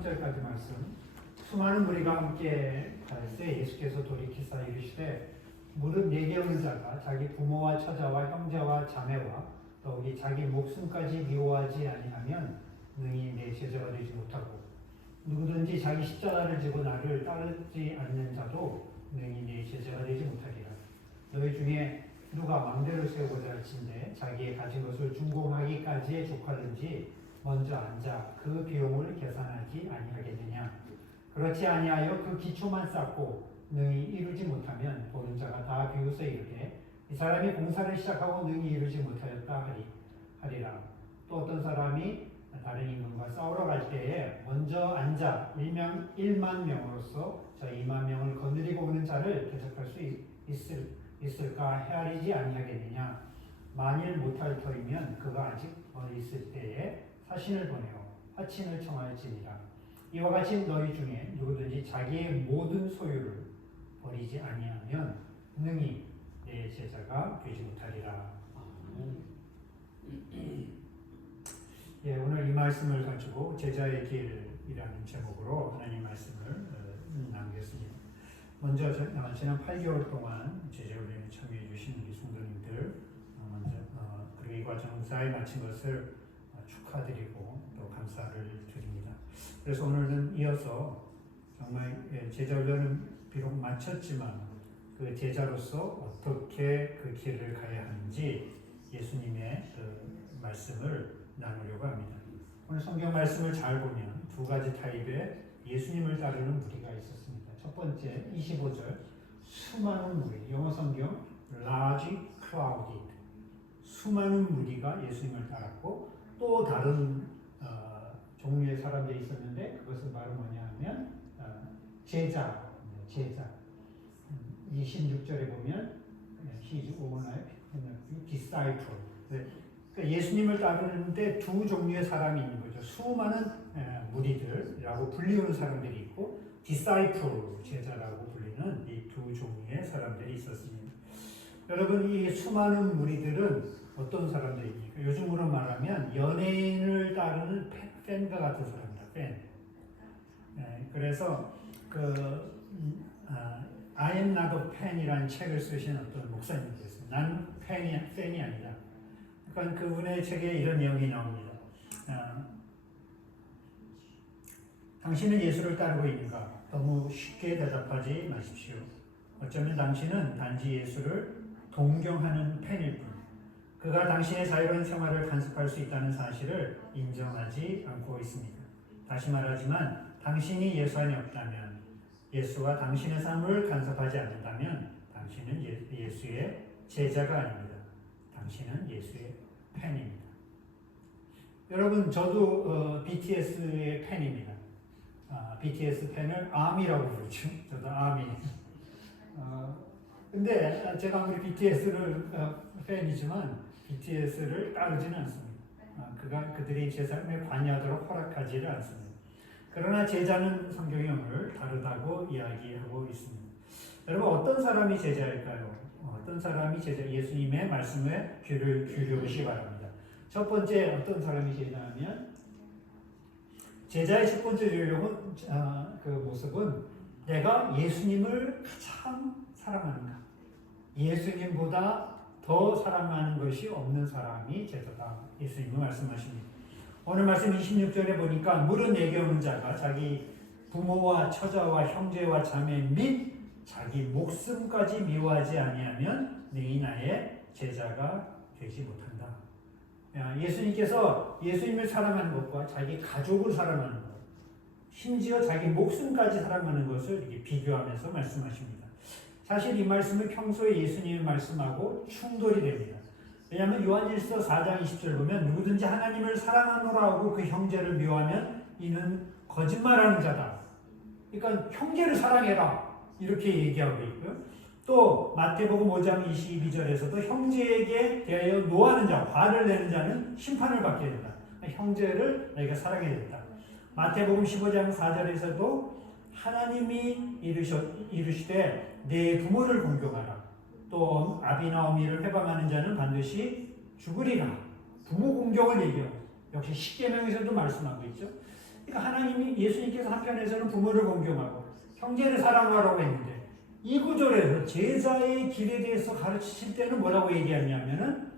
3절까지 말씀. 수많은 무리가 함께 갈 때 예수께서 돌이키사 이르시되 무릇 내게 오는 자가 자기 부모와 처자와 형제와 자매와 더욱이 자기 목숨까지 미워하지 아니하면 능히 내 제자가 되지 못하고 누구든지 자기 십자가를 지고 나를 따르지 않는 자도 능히 내 제자가 되지 못하리라. 너희 중에 누가 망대를 세우고자 할진대 자기의 가진 것을 준공하기까지에 족하든지 먼저 앉아 그 비용을 계산하지 아니하겠느냐. 그렇지 아니하여 그 기초만 쌓고 능히 이루지 못하면 보는 자가 다 비웃어 이르되 이 사람이 공사를 시작하고 능히 이루지 못하였다 하리라. 또 어떤 사람이 다른 임금과 싸우러 갈 때에 먼저 앉아 1만 명으로서 저 2만 명을 거느리고 오는 자를 대적할 수 있을까 헤아리지 아니하겠느냐. 만일 못할 터이면 그가 아직 있을 때에 사신을 보내어 화친을 청하였지니라. 이와 같이 너희 중에 누구든지 자기의 모든 소유를 버리지 아니하면 능히 내 제자가 되지 못하리라. 예, 오늘 이 말씀을 가지고 제자의 길이라는 제목으로 하나님 말씀을 나누겠습니다. 먼저 지난 8개월 동안 제자훈련에 참여해 주신 우리 성도님들 먼저 그리고 이 과정 무사히 마친 것을 축하드리고 또 감사를 드립니다. 그래서 오늘은 이어서 정말 제자훈련은 비록 마쳤지만 그 제자로서 어떻게 그 길을 가야 하는지 예수님의 그 말씀을 나누려고 합니다. 오늘 성경 말씀을 잘 보면 두 가지 타입의 예수님을 따르는 무리가 있었습니다. 첫 번째 25절 수많은 무리, 영어 성경 large crowded, 수많은 무리가 예수님을 따랐고 또 다른 종류의 사람들이 있었는데 그것은 바로 뭐냐 하면 제자 26절에 보면 His own life, disciple. 그러니까 예수님을 따르는데 두 종류의 사람이 있는 거죠. 수많은 무리들이라고 불리우는 사람들이 있고 disciple, 제자라고 불리는 이 두 종류의 사람들이 있었습니다. 여러분, 이 수많은 무리들은 어떤 사람들입니까? 요즘으로 말하면 연예인을 따르는 팬과 같은 사람입니다. 팬. 그래서 I am not a fan이라는 책을 쓰신 어떤 목사님이 있어요. 난 팬이 아니다. 그러니까 그분의 책에 이런 내용이 나옵니다. 당신은 예수를 따르고 있는가? 너무 쉽게 대답하지 마십시오. 어쩌면 당신은 단지 예수를 동경하는 팬일 뿐, 그가 당신의 자유로운 생활을 간섭할 수 있다는 사실을 인정하지 않고 있습니다. 다시 말하지만 당신이 예수 안에 없다면, 예수가 당신의 삶을 간섭하지 않는다면 당신은 예수의 제자가 아닙니다. 당신은 예수의 팬입니다. 여러분, 저도 BTS의 팬입니다. BTS 팬을 아미라고 부르죠. 저도 아미. 근데 제가 아무리 BTS를 팬이지만 BTS를 따르지는 않습니다. 그들이 제 삶에 관여하도록 허락하지를 않습니다. 그러나 제자는 성경이 오늘 다르다고 이야기하고 있습니다. 여러분, 어떤 사람이 제자일까요? 어떤 사람이 제자, 예수님의 말씀에 귀를 기울이시기 바랍니다. 첫 번째, 어떤 사람이 제자하면 제자의 첫 번째 그 모습은 내가 예수님을 가장 사랑하는가, 예수님보다 더 사랑하는 것이 없는 사람이 제자다. 예수님은 말씀하십니다. 오늘 말씀 26절에 보니까 무릇 내게 오는 자가 자기 부모와 처자와 형제와 자매 및 자기 목숨까지 미워하지 아니하면 능히 나의 제자가 되지 못한다. 예수님께서 예수님을 사랑하는 것과 자기 가족을 사랑하는 것, 심지어 자기 목숨까지 사랑하는 것을 이렇게 비교하면서 말씀하십니다. 사실 이 말씀은 평소에 예수님의 말씀하고 충돌이 됩니다. 왜냐하면 요한일서 4장 20절 보면 누구든지 하나님을 사랑하노라 하고 그 형제를 미워하면 이는 거짓말하는 자다. 그러니까 형제를 사랑해라 이렇게 얘기하고 있고요. 또 마태복음 5장 22절에서도 형제에게 대하여 노하는 자, 화를 내는 자는 심판을 받게 된다. 형제를 너희가 사랑해야 된다. 마태복음 15장 4절에서도 하나님이 이르시되 내 부모를 공경하라. 또 아비나 어미를 회방하는 자는 반드시 죽으리라. 부모 공경을 얘기하고 역시 십계명에서도 말씀하고 있죠. 그러니까 하나님이 예수님께서 한편에서는 부모를 공경하고 형제를 사랑하라고 했는데 이 구절에서 제자의 길에 대해서 가르치실 때는 뭐라고 얘기하냐면은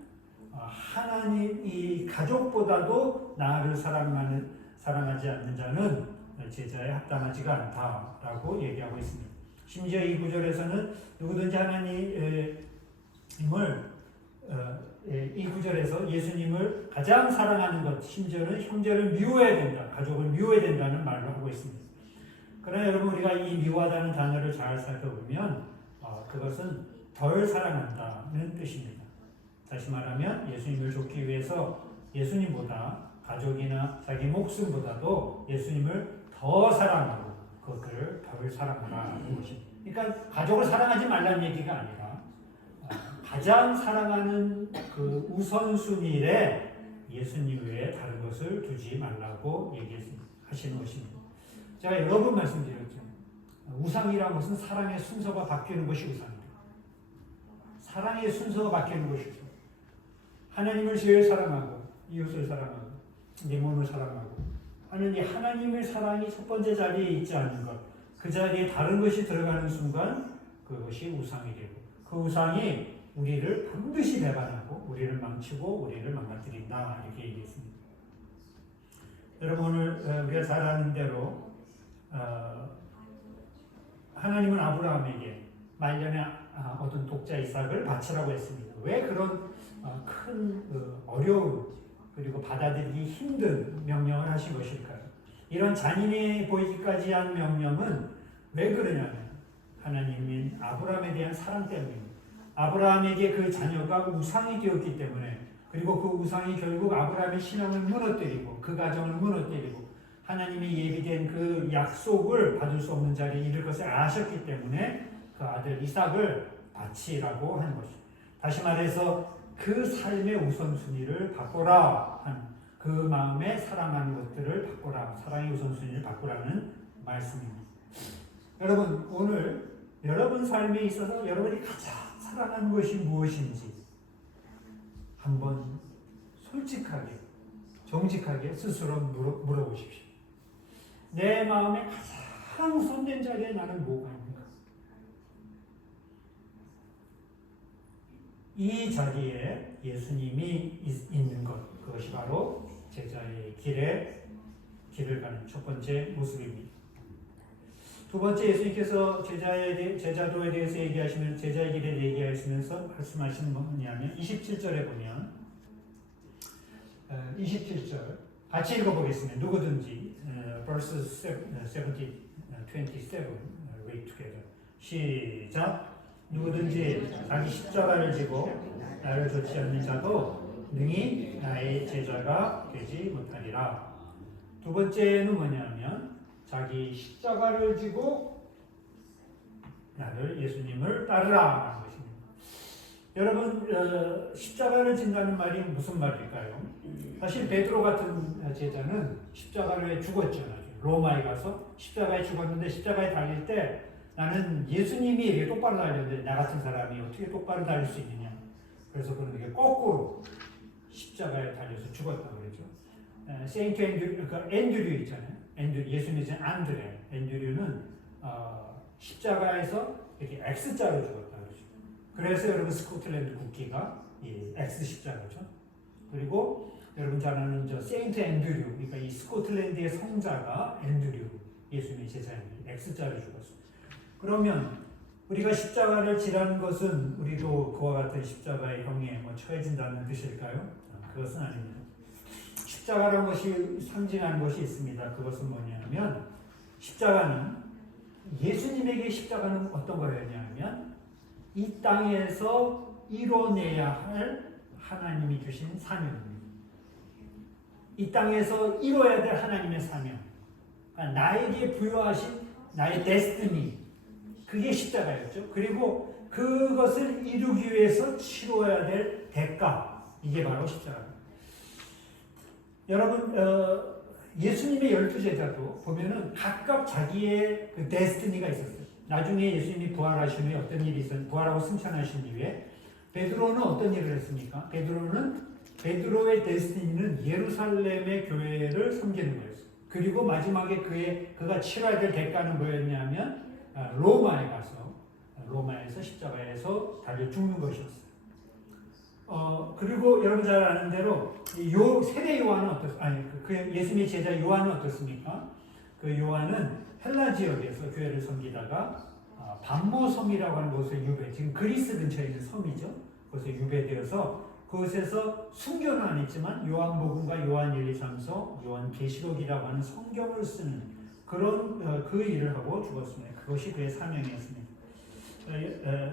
하나님 이 가족보다도 나를 사랑하지 않는 자는 제자에 합당하지가 않다라고 얘기하고 있습니다. 심지어 이 구절에서는 누구든지 하나님을 이 구절에서 예수님을 가장 사랑하는 것, 심지어는 형제를 미워해야 된다, 가족을 미워해야 된다는 말을 하고 있습니다. 그러나 여러분 우리가 이 미워하다는 단어를 잘 살펴보면 그것은 덜 사랑한다는 뜻입니다. 다시 말하면 예수님을 좇기 위해서 예수님보다 가족이나 자기 목숨보다도 예수님을 더 사랑하고 그것을 덜 사랑하라는 것입니다. 그러니까 가족을 사랑하지 말라는 얘기가 아니라 가장 사랑하는 그 우선순위에 예수님 외에 다른 것을 두지 말라고 얘기하시는 것입니다. 제가 여러 번 말씀드렸죠. 우상이라는 것은 사랑의 순서가 바뀌는 것이 우상입니다. 사랑의 순서가 바뀌는 것이 우상. 하나님을 제일 사랑하고 이웃을 사랑하고 내 몸을 사랑하고 하는 이 하나님의 사랑이 첫 번째 자리에 있지 않는 것, 그 자리에 다른 것이 들어가는 순간 그것이 우상이 되고 그 우상이 우리를 반드시 배반하고 우리를 망치고 우리를 망가뜨린다 이렇게 얘기했습니다. 여러분 오늘 우리가 잘 아는 대로 하나님은 아브라함에게 말년에 얻은 독자 이삭을 바치라고 했습니다. 왜 그런 큰 어려움 그리고 받아들이기 힘든 명령을 하신 것일까요? 이런 잔인해 보이기까지 한 명령은 왜 그러냐면 하나님인 아브라함에 대한 사랑 때문입니다. 아브라함에게 그 자녀가 우상이 되었기 때문에 그리고 그 우상이 결국 아브라함의 신앙을 무너뜨리고 그 가정을 무너뜨리고 하나님이 예비된 그 약속을 받을 수 없는 자리에 이를 것을 아셨기 때문에 그 아들 이삭을 바치라고 하는 것입니다. 다시 말해서 그 삶의 우선순위를 바꿔라 한 그 마음에 사랑하는 것들을 바꿔라, 사랑의 우선순위를 바꾸라는 말씀입니다. 여러분 오늘 여러분 삶에 있어서 여러분이 가장 사랑하는 것이 무엇인지 한번 솔직하게 정직하게 스스로 물어보십시오. 내 마음에 가장 우선된 자리에 나는 뭐가 있는가? 이 자리에 예수님이 있는 것, 그것이 바로 제자의 길을 가는 첫 번째 모습입니다. 두 번째 예수님께서 제자도에 대해서 얘기하시면 제자의 길에 얘기하시면서 말씀하시는 뭐냐면 27절에 보면 27절 같이 읽어보겠습니다. 누구든지 verse 27 read together. 시작. 누구든지 자기 십자가를 지고 나를 좇지 않는 자도 능히 나의 제자가 되지 못하리라. 두 번째는 뭐냐면 자기 십자가를 지고 나를 예수님을 따르라 하는 것입니다. 여러분 십자가를 진다는 말이 무슨 말일까요? 사실 베드로 같은 제자는 십자가를 죽었잖아요. 로마에 가서 십자가에 죽었는데 십자가에 달릴 때 나는 예수님이 이렇게 똑바로 달렸는데 나 같은 사람이 어떻게 똑바로 달릴 수 있느냐. 그래서 그는 이게 거꾸로 십자가에 달려서 죽었다고 그러죠. 세인트 앤드류, 그 앤드류 있잖아요. 앤드류, 예수님이 이제 안드레. 앤드류는 십자가에서 이렇게 X자로 죽었다고 그러죠. 그래서 여러분 스코틀랜드 국기가 이 X 십자가죠. 그리고 여러분 잘 아는 저 세인트 앤드류, 그러니까 이 스코틀랜드의 성자가 앤드류, 예수님의 제자입니다. X자로 죽었어요. 그러면 우리가 십자가를 지라는 것은 우리도 그와 같은 십자가의 형에 처해진다는 뜻일까요? 그것은 아닙니다. 십자가라는 것이 상징하는 것이 있습니다. 그것은 뭐냐면 십자가는 예수님에게 십자가는 어떤 거였냐면 이 땅에서 이뤄내야 할 하나님이 주신 사명입니다. 이 땅에서 이뤄야 될 하나님의 사명, 그러니까 나에게 부여하신 나의 데스티니, 그게 십자가였죠. 그리고 그것을 이루기 위해서 치러야 될 대가, 이게 바로 십자가입니다. 여러분 예수님의 12제자도 보면은 각각 자기의 그 데스티니가 있었어요. 나중에 예수님이 부활하신 후에 어떤 일이 있었는지, 부활하고 승천하신 이후에 베드로는 어떤 일을 했습니까? 베드로의 데스티니는 예루살렘의 교회를 섬기는 거였어요. 그리고 마지막에 그가 치러야 될 대가는 뭐였냐면 로마에 가서 로마에서 십자가에서 달려 죽는 것이었어요. 그리고 여러분 잘 아는 대로 세례 요한은 예수님의 제자 요한은 어떻습니까? 그 요한은 헬라 지역에서 교회를 섬기다가 반모섬이라고 하는 곳에 지금 그리스 근처에 있는 섬이죠. 그곳에 유배되어서 그곳에서 순교는 안 했지만 요한복음과 요한 1, 2, 3서, 요한계시록이라고 하는 성경을 쓰는 그런 그 일을 하고 죽었습니다. 그것이 그의 사명이었습니다.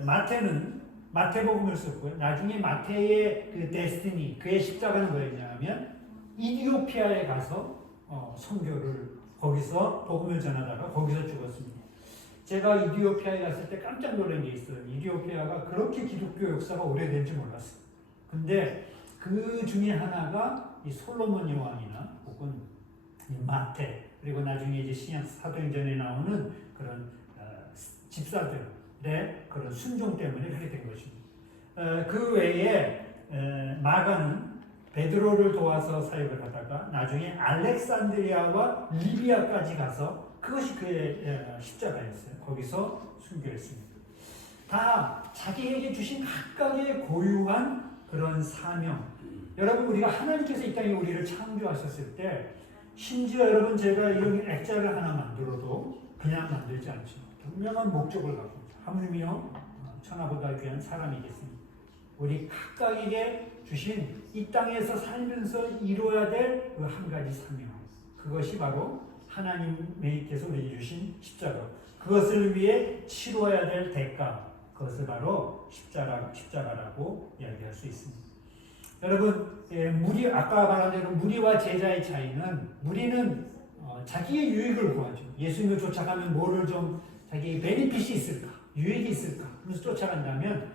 마태는 마태복음을 썼고요. 나중에 마태의 그 데스티니, 그의 십자가는 뭐였냐면 이디오피아에 가서 선교를 거기서 복음을 전하다가 거기서 죽었습니다. 제가 이디오피아에 갔을 때 깜짝 놀란 게 있어요. 이디오피아가 그렇게 기독교 역사가 오래된지 몰랐어요. 근데 그 중에 하나가 이 솔로몬 여왕이나 혹은 이 마태 그리고 나중에 이제 신약 사도행전에 나오는 그런 집사들의 그런 순종 때문에 그렇게 된 것입니다. 그 외에 마가는 베드로를 도와서 사역을 하다가 나중에 알렉산드리아와 리비아까지 가서 그것이 그의 십자가였어요. 거기서 순교했습니다. 다 자기에게 주신 각각의 고유한 그런 사명. 여러분 우리가 하나님께서 이 땅에 우리를 창조하셨을 때 심지어 여러분 제가 이런 액자를 하나 만들어도 그냥 만들지 않죠. 분명한 목적을 갖고 있죠. 하물며 천하보다 귀한 사람이겠습니다. 우리 각각에게 주신 이 땅에서 살면서 이루어야 될 그 한 가지 사명. 그것이 바로 하나님께서 우리에게 주신 십자가. 그것을 위해 치루어야 될 대가. 그것을 바로 십자가라고 이야기할 수 있습니다. 여러분, 아까 말한 대로 무리와 제자의 차이는 무리는 자기의 유익을 구하죠. 예수님을 쫓아가면 뭐를 좀 자기 베니핏이 있을까, 유익이 있을까 하면서 쫓아간다면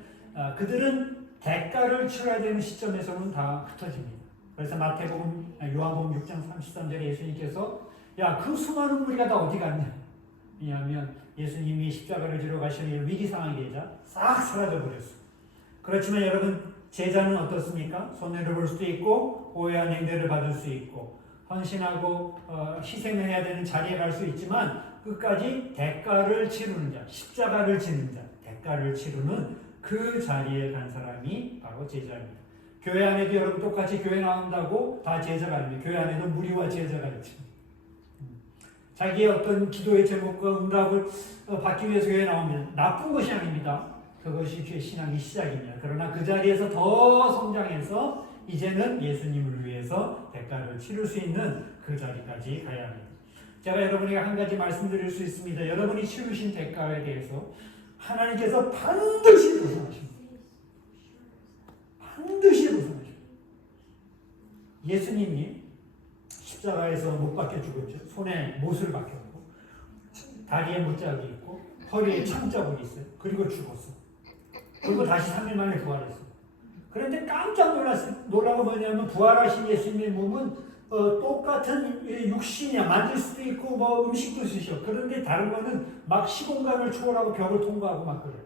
그들은 대가를 치러야 되는 시점에서는 다 흩어집니다. 그래서 요한복음 6장 33절에 예수님께서 그 수많은 무리가 다 어디 갔냐? 왜냐하면 예수님이 십자가를 지러 가시는 위기 상황이 되자 싹 사라져 버렸어요. 그렇지만 여러분 제자는 어떻습니까? 손해를 볼 수도 있고 오해한 행대를 받을 수 있고 헌신하고 희생을 해야 되는 자리에 갈 수 있지만 끝까지 대가를 치르는 자, 십자가를 지는 자, 대가를 치르는 그 자리에 간 사람이 바로 제자입니다. 교회 안에도 여러분 똑같이 교회 나온다고 다 제자가 아닙니다. 교회 안에도 무리와 제자가 있죠. 자기의 어떤 기도의 제목과 응답을 받기 위해서 교회에 나오면 나쁜 것이 아닙니다. 그것이 신앙의 시작입니다. 그러나 그 자리에서 더 성장해서 이제는 예수님을 위해서 대가를 치를 수 있는 그 자리까지 가야 합니다. 제가 여러분에게 한 가지 말씀드릴 수 있습니다. 여러분이 치르신 대가에 대해서 하나님께서 반드시 보상하십니다. 반드시 보상하십니다. 예수님이 십자가에서 못 박혀 죽었죠. 손에 못을 박혔고 다리에 못자국이 있고 허리에 창자국이 있어요. 그리고 죽었어. 그리고 다시 3일 만에 부활했어요. 그런데 깜짝 놀라고 뭐냐면 부활하신 예수님의 몸은 똑같은 육신이야. 만질 수도 있고 뭐 음식도 드셔. 그런데 다른 거는 막 시공간을 초월하고 벽을 통과하고 막 그래요.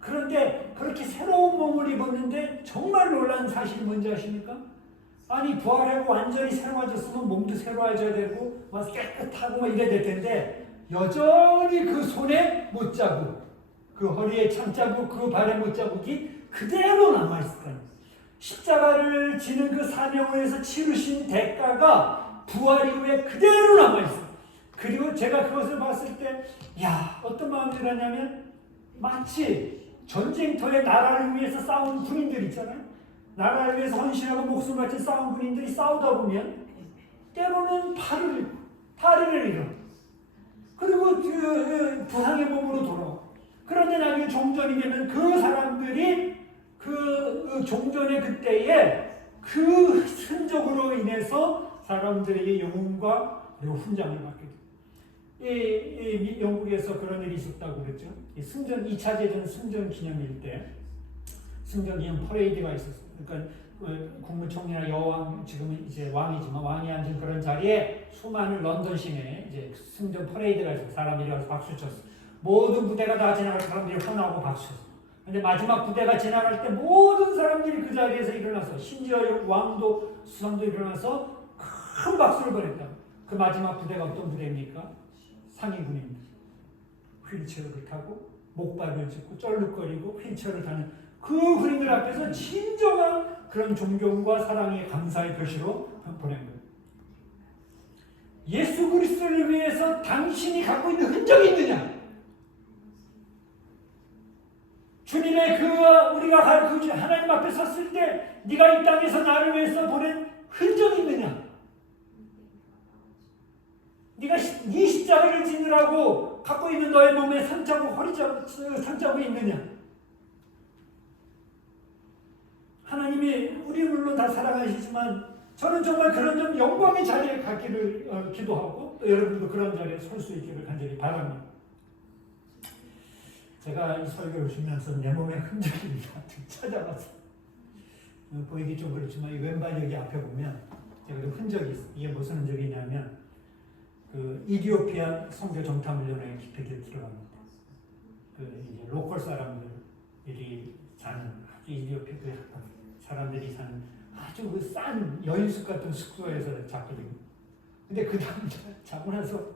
그런데 그렇게 새로운 몸을 입었는데 정말 놀라운 사실이 뭔지 아십니까? 아니 부활하고 완전히 새로워졌으면 몸도 새로워져야 되고 막 깨끗하고 막 이래야 될 텐데 여전히 그 손에 못자국, 그 허리에 창자국, 그 발에 못자국이 그대로 남아있을 거예요. 십자가를 지는 그 사명을 위해서 치르신 대가가 부활 이후에 그대로 남아있어요. 그리고 제가 그것을 봤을 때 어떤 마음이 들었냐면 마치 전쟁터에 나라를 위해서 싸운 군인들 있잖아요. 나라를 위해서 헌신하고 목숨을 바친 싸운 군인들이 싸우다 보면 때로는 파리를 잃어. 그리고 부상의 몸으로 돌아와. 그런데 나중에 종전이 되면 그 사람들이 그 종전의 그때에 그 흔적으로 인해서 사람들에게 영웅과 그리고 훈장을 받게 돼요. 영국에서 그런 일이 있었다고 그랬죠. 2차 대전 승전 기념일 때 승전 기념 퍼레이드가 있었어요. 그러니까 국무총리나 여왕, 지금은 이제 왕이지만 왕이 앉은 그런 자리에 수많은 런던 시내에 이제 승전 퍼레이드가 있어요. 사람들이 와서 박수 쳤어요. 모든 부대가 다 지나갈 사람들이 환호하고 박수 쳤어요. 근데 마지막 부대가 지나갈 때 모든 사람들이 그 자리에서 일어나서 심지어 왕도 수상도 일어나서 큰 박수를 보냈다. 그 마지막 부대가 어떤 부대입니까? 상위군입니다. 휠체어를 타고 목발을 짚고 쩔룩거리고 휠체어를 타는 그 군인들 앞에서 진정한 그런 존경과 사랑의 감사의 표시로 보낸 거예요. 예수 그리스도를 위해서 당신이 갖고 있는 흔적이 있느냐? 주님의 우리가 하나님 앞에 섰을 때 네가 이 땅에서 나를 위해서 보낸 흔적이 있느냐? 네가 네 십자가를 지느라고 갖고 있는 너의 몸에 상자국, 상자국이 있느냐? 하나님이 우리 물론 다 사랑하시지만 저는 정말 그런 좀 영광의 자리에 가기를 기도하고 또 여러분도 그런 자리에 설 수 있기를 간절히 바랍니다. 제가 이 설교를 주면서 내 몸의 흔적이 찾아봤어요. 보이기 좀 그렇지만 이 왼발 여기 앞에 보면 제가 좀 흔적이 있어요. 이게 무슨 흔적이냐면 그 이디오피아 선교 정탐훈련에 깊게 들어갑니다. 그 이제 로컬 사람들이 사는 아주 이디오피아 사람들이 사는 아주 그 싼 여인숙 같은 숙소에서 잤거든요. 근데 그 다음 자고 나서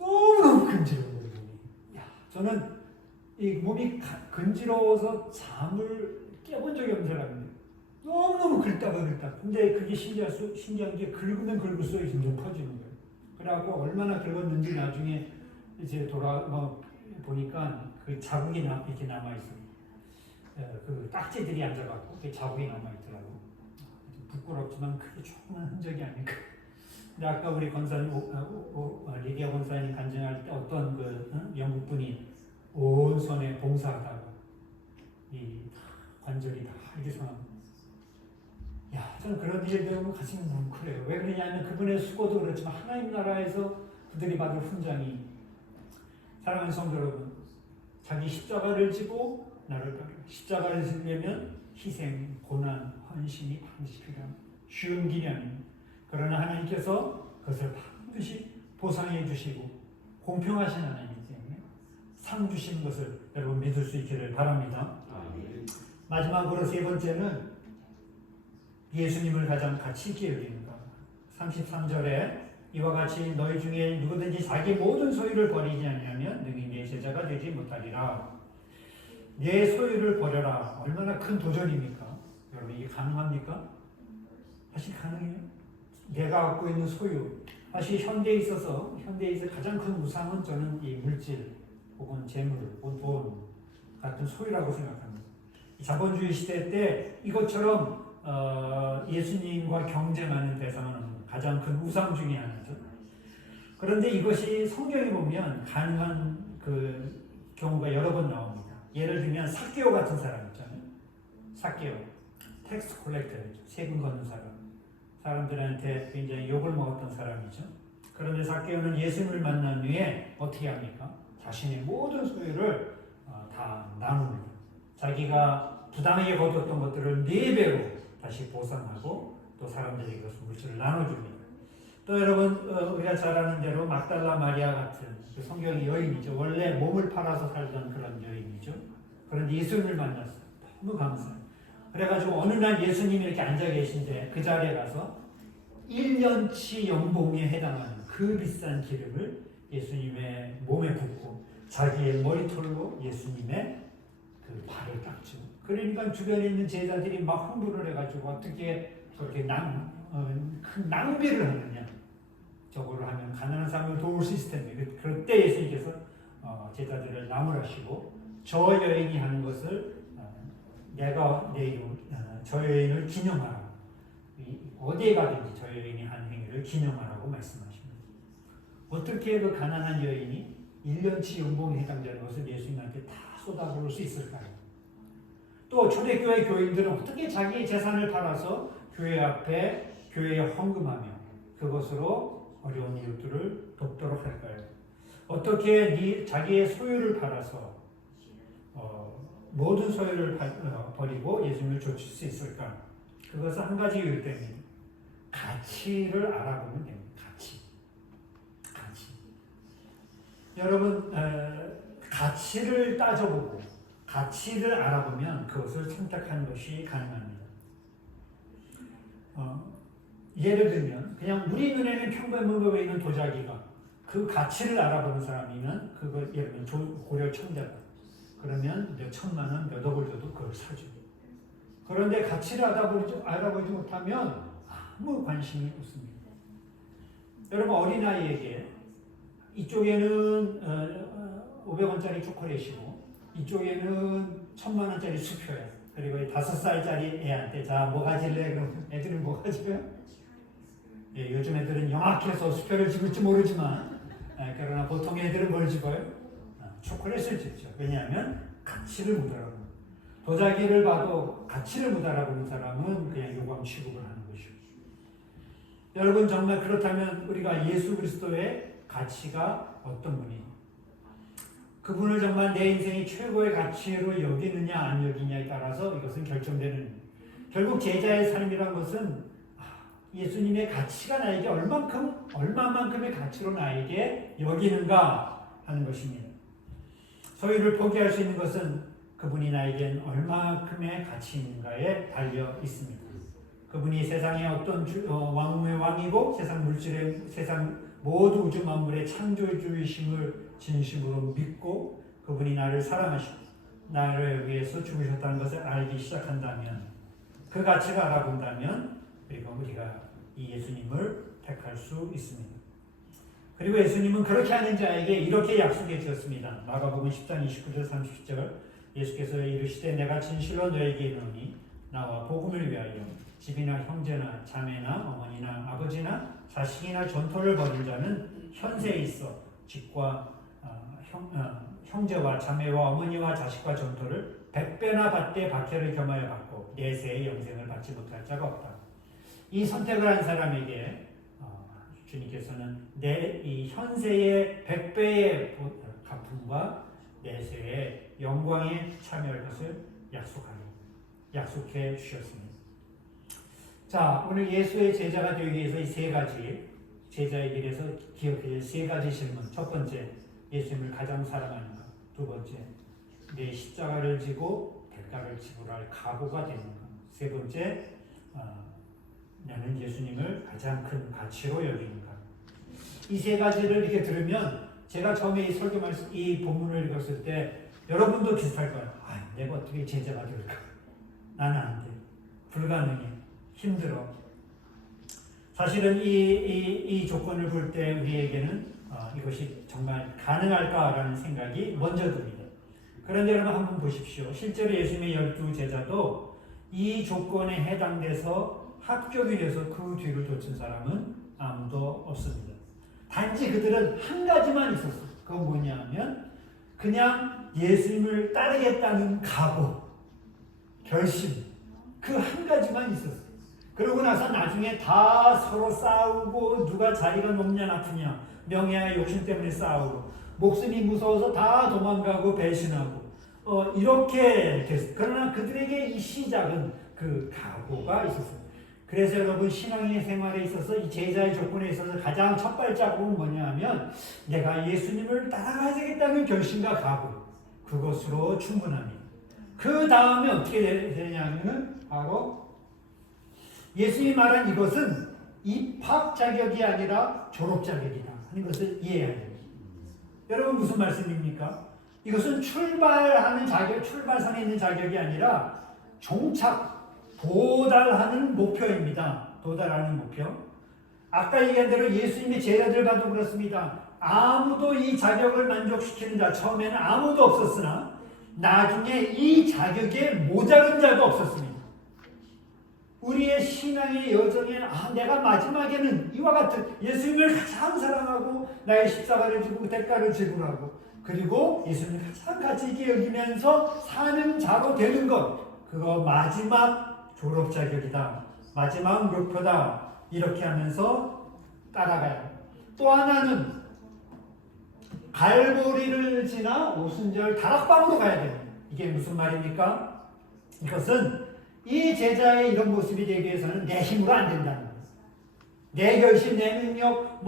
너무너무 근지러워요. 저는 이 몸이 근지러워서 잠을 깨본 적이 없는 사람이에요. 너무너무 긁다가. 근데 그게 신기한 게 긁으면 긁을수록 점점 커지는 거예요. 그래갖고 얼마나 긁었는지 나중에 이제 보니까 그 자국이 이렇게 남아있어요. 그 딱지들이 앉아갖고 그 자국이 남아있더라고요. 부끄럽지만 그게 조그만 흔적이 아닐까. 근데 아까 우리 권사님, 리디아 권사님 간증할 때 어떤 영국 분이 온 손에 봉사하다가 이 관절이 다 이렇게 상합니다. 저는 그런 일을 배우면 가슴이 뭉클해요. 왜 그러냐면 그분의 수고도 그렇지만 하나님 나라에서 그들이 받을 훈장이, 사랑하는 성도 여러분, 자기 십자가를 지고 나를 따르라. 십자가를 지려면 희생, 고난, 헌신이 반드시 필요합니다. 쉬운 길이 아닙니다. 그러나 하나님께서 그것을 반드시 보상해 주시고 공평하신 하나님이기 때문에 상 주신 것을 여러분 믿을 수 있기를 바랍니다. 마지막으로 세 번째는 예수님을 가장 가치 있게 여기는 것. 33절에 이와 같이 너희 중에 누구든지 자기 모든 소유를 버리지 아니하면 능히 내 제자가 되지 못하리라. 내 소유를 버려라. 얼마나 큰 도전입니까? 여러분 이게 가능합니까? 사실 가능해요. 내가 갖고 있는 소유. 사실 현대에 있어서 가장 큰 우상은 저는 이 물질 혹은 재물 혹은 돈 같은 소유라고 생각합니다. 자본주의 시대 때 이것처럼 예수님과 경쟁하는 대상은 가장 큰 우상 중에 하나죠. 그런데 이것이 성경에 보면 가능한 그 경우가 여러 번 나옵니다. 예를 들면 삭개오 같은 사람 있잖아요. 삭개오, 텍스 콜렉터, 세금 걷는 사람들한테 굉장히 욕을 먹었던 사람이죠. 그런데 삭개오는 예수님을 만난 후에 어떻게 합니까? 자신의 모든 소유를 다 나눕니다. 자기가 부당하게 거뒀던 것들을 4배로 다시 보상하고 또 사람들에게 그 물질을 나눠줍니다. 또 여러분 우리가 잘 아는 대로 막달라 마리아 같은 그 성경의 여인이죠. 원래 몸을 팔아서 살던 그런 여인이죠. 그런데 예수님을 만났어요. 너무 감사해요. 그래가지고 어느 날 예수님이 이렇게 앉아 계신데 그 자리에 가서 1년치 연봉에 해당하는 그 비싼 기름을 예수님의 몸에 붓고 자기의 머리털로 예수님의 그 발을 닦죠. 그러니까 주변에 있는 제자들이 막 흥분을 해가지고 어떻게 그렇게 큰 낭비를 하느냐. 저거를 하면 가난한 사람을 도울 수 있을 텐데. 그때 예수님께서 제자들을 나무라시고 저 여인이 하는 것을 내가 저 여인을 기념하라. 어디에 가든지 저 여인이 한 행위를 기념하라고 말씀하십니다. 어떻게 그 가난한 여인이 1년치 연봉에 해당되는 것을 예수님한테 다 쏟아부을 수 있을까요? 또 초대교회 교인들은 어떻게 자기의 재산을 팔아서 교회 앞에 교회에 헌금하며 그것으로 어려운 이웃들을 돕도록 할까요? 어떻게 자기의 소유를 팔아서 모든 소유를 버리고 예수님을 좇을 수 있을까? 그것은 한 가지 이유 때문에 가치를 알아보면 됩니다. 가치. 여러분 가치를 따져보고 가치를 알아보면 그것을 선택하는 것이 가능합니다. 예를 들면 그냥 우리 눈에는 평범해 보이는 도자기가 그 가치를 알아보는 사람이면 그거 예를 들면 고려 청자다. 그러면 몇 천만 원, 몇 억을 줘도 그걸 사줘. 그런데 가치를 알아보지 못하면 아무 관심이 없습니다. 여러분 어린아이에게 이쪽에는 500원짜리 초콜릿이고 이쪽에는 1000만 원짜리 수표야. 그리고 5살짜리 애한테 자 뭐 가질래? 그럼 애들은 뭐 가져요? 예, 요즘 애들은 영악해서 수표를 집을지 모르지만 그러나 보통 애들은 뭘 집어요? 초콜릿을 집죠. 왜냐하면 가치를 못 알아보는. 도자기를 봐도 가치를 못 알아보는 사람은 그냥 요강 취급을 하는 것이죠. 여러분 정말 그렇다면 우리가 예수 그리스도의 가치가 어떤 분이에요? 그분을 정말 내 인생의 최고의 가치로 여기느냐 안 여기냐에 따라서 이것은 결정되는. 결국 제자의 삶이란 것은 예수님의 가치가 나에게 얼마만큼의 가치로 나에게 여기는가 하는 것입니다. 소유를 포기할 수 있는 것은 그분이 나에겐 얼마만큼의 가치 있는가에 달려 있습니다. 그분이 세상의 어떤 왕의 왕이고 세상 모두 우주 만물의 창조주이심을 진심으로 믿고 그분이 나를 사랑하시고 나를 위해서 죽으셨다는 것을 알기 시작한다면 그 가치를 알아본다면 우리가 이 예수님을 택할 수 있습니다. 그리고 예수님은 그렇게 하는 자에게 이렇게 약속해 주셨습니다. 마가복음 10장 29절 30절 예수께서 이르시되 내가 진실로 너에게 이르노니 나와 복음을 위하여 집이나 형제나 자매나 어머니나 아버지나 자식이나 전토를 벌인 자는 현세에 있어 집과 형제와 자매와 어머니와 자식과 전토를 100배나 받되 박해를 겸하여 받고 내세의 영생을 받지 못할 자가 없다. 이 선택을 한 사람에게 주님께서는 이 현세의 100배의 갚음과 내세의 영광에 참여할 것을 약속해 주셨습니다. 자, 오늘 예수의 제자가 되기 위해서 이 세 가지 제자의 길에서 기억해야 세 가지 질문. 첫 번째, 예수님을 가장 사랑하는가. 두 번째, 내 십자가를 지고 대가를 지불할 각오가 되는가. 세 번째, 나는 예수님을 가장 큰 가치로 여기는가. 이 세 가지를 이렇게 들으면 제가 처음에 이 본문을 읽었을 때 여러분도 비슷할 거예요. 내가 어떻게 제자가 될까? 나는 안 돼. 불가능해. 힘들어. 사실은 이 조건을 볼 때 우리에게는 이것이 정말 가능할까라는 생각이 먼저 듭니다. 그런데 여러분 한번 보십시오. 실제로 예수님의 12제자도 이 조건에 해당돼서 합격이 돼서 그 뒤를 쫓은 사람은 아무도 없습니다. 단지 그들은 한 가지만 있었어요. 그건 뭐냐면 그냥 예수님을 따르겠다는 각오, 결심, 그 한 가지만 있었어요. 그러고 나서 나중에 다 서로 싸우고 누가 자리가 높냐 낮으냐 명예와 욕심 때문에 싸우고 목숨이 무서워서 다 도망가고 배신하고 이렇게 됐어요. 그러나 그들에게 이 시작은 그 각오가 있었어요. 그래서 여러분 신앙의 생활에 있어서 이 제자의 조건에 있어서 가장 첫 발자국은 뭐냐 하면 내가 예수님을 따라가야 되겠다는 결심과 각오, 그것으로 충분합니다. 그 다음에 어떻게 되냐면 바로 예수님이 말한 이것은 입학 자격이 아니라 졸업 자격이다 하는 것을 이해해야 됩니다. 여러분 무슨 말씀입니까? 이것은 출발하는 자격, 출발선에 있는 자격이 아니라 도달하는 목표입니다. 도달하는 목표. 아까 얘기한 대로 예수님의 제자들 봐도 그렇습니다. 아무도 이 자격을 만족시키는 자, 처음에는 아무도 없었으나 나중에 이 자격에 모자른 자도 없었습니다. 우리의 신앙의 여정에 내가 마지막에는 이와 같은 예수님을 가장 사랑하고 나의 십자가를 지고 대가를 지불하고 그리고 예수님을 가장 가치 있게 여기면서 사는 자로 되는 것, 그거 마지막 졸업 자격이다. 마지막 목표다. 이렇게 하면서 따라가야 합니다. 또 하나는 갈보리를 지나 오순절 다락방으로 가야 됩니다. 이게 무슨 말입니까? 이것은 이 제자의 이런 모습이 되기 위해서는 내 힘으로 안 된다는 거예요. 내 결심, 내 능력,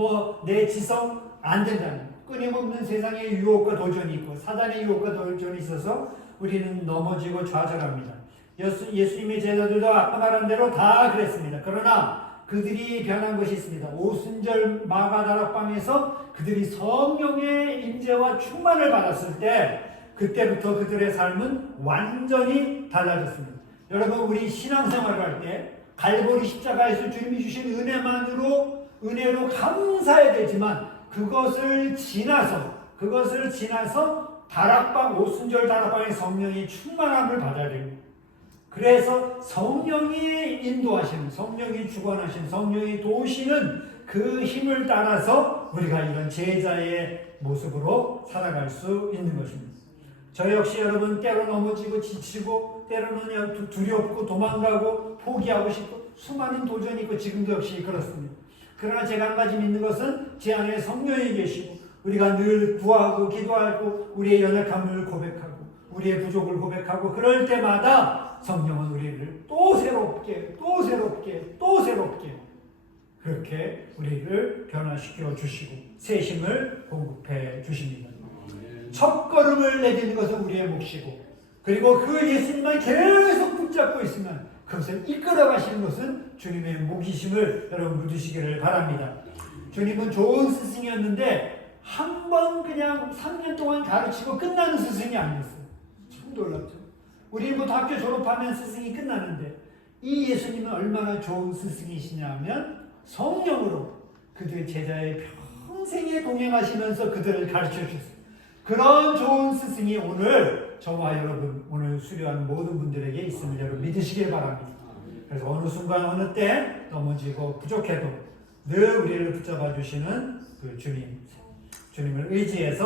내 지성 안 된다는 거예요. 끊임없는 세상의 유혹과 도전이 있고 사단의 유혹과 도전이 있어서 우리는 넘어지고 좌절합니다. 예수님의 제자들도 아까 말한 대로 다 그랬습니다. 그러나 그들이 변한 것이 있습니다. 오순절 마가다락방에서 그들이 성령의 임재와 충만을 받았을 때 그때부터 그들의 삶은 완전히 달라졌습니다. 여러분, 우리 신앙생활을 할 때 갈보리 십자가에서 주님이 주신 은혜로 감사해야 되지만 그것을 지나서 다락방, 오순절 다락방의 성령이 충만함을 받아야 됩니다. 그래서 성령이 인도하시는, 성령이 주관하시는, 성령이 도우시는 그 힘을 따라서 우리가 이런 제자의 모습으로 살아갈 수 있는 것입니다. 저 역시 여러분 때로 넘어지고 지치고 때로는 두렵고 도망가고 포기하고 싶고 수많은 도전이 있고 지금도 역시 그렇습니다. 그러나 제가 한 가지 믿는 것은 제 안에 성령이 계시고 우리가 늘 구하고 기도하고 우리의 연약함을 고백하고 우리의 부족을 고백하고 그럴 때마다 성령은 우리를 또 새롭게 그렇게 우리를 변화시켜 주시고 새 힘을 공급해 주십니다. 첫 걸음을 내딛는 것은 우리의 몫이고 그리고 그 예수님만 계속 붙잡고 있으면 그것을 이끌어 가시는 것은 주님의 목이심을 여러분 믿으시기를 바랍니다. 주님은 좋은 스승이었는데 한 번 그냥 3년 동안 가르치고 끝나는 스승이 아니었어요. 참 놀랍죠. 우리 학교 졸업하면 스승이 끝나는데 이 예수님은 얼마나 좋은 스승이시냐면 성령으로 그들 제자의 평생에 동행하시면서 그들을 가르쳐 주셨어요. 그런 좋은 스승이 오늘 저와 여러분 오늘 수료하는 모든 분들에게 있음을 여러분 믿으시길 바랍니다. 그래서 어느 순간 어느 때 넘어지고 부족해도 늘 우리를 붙잡아 주시는 그 주님을 의지해서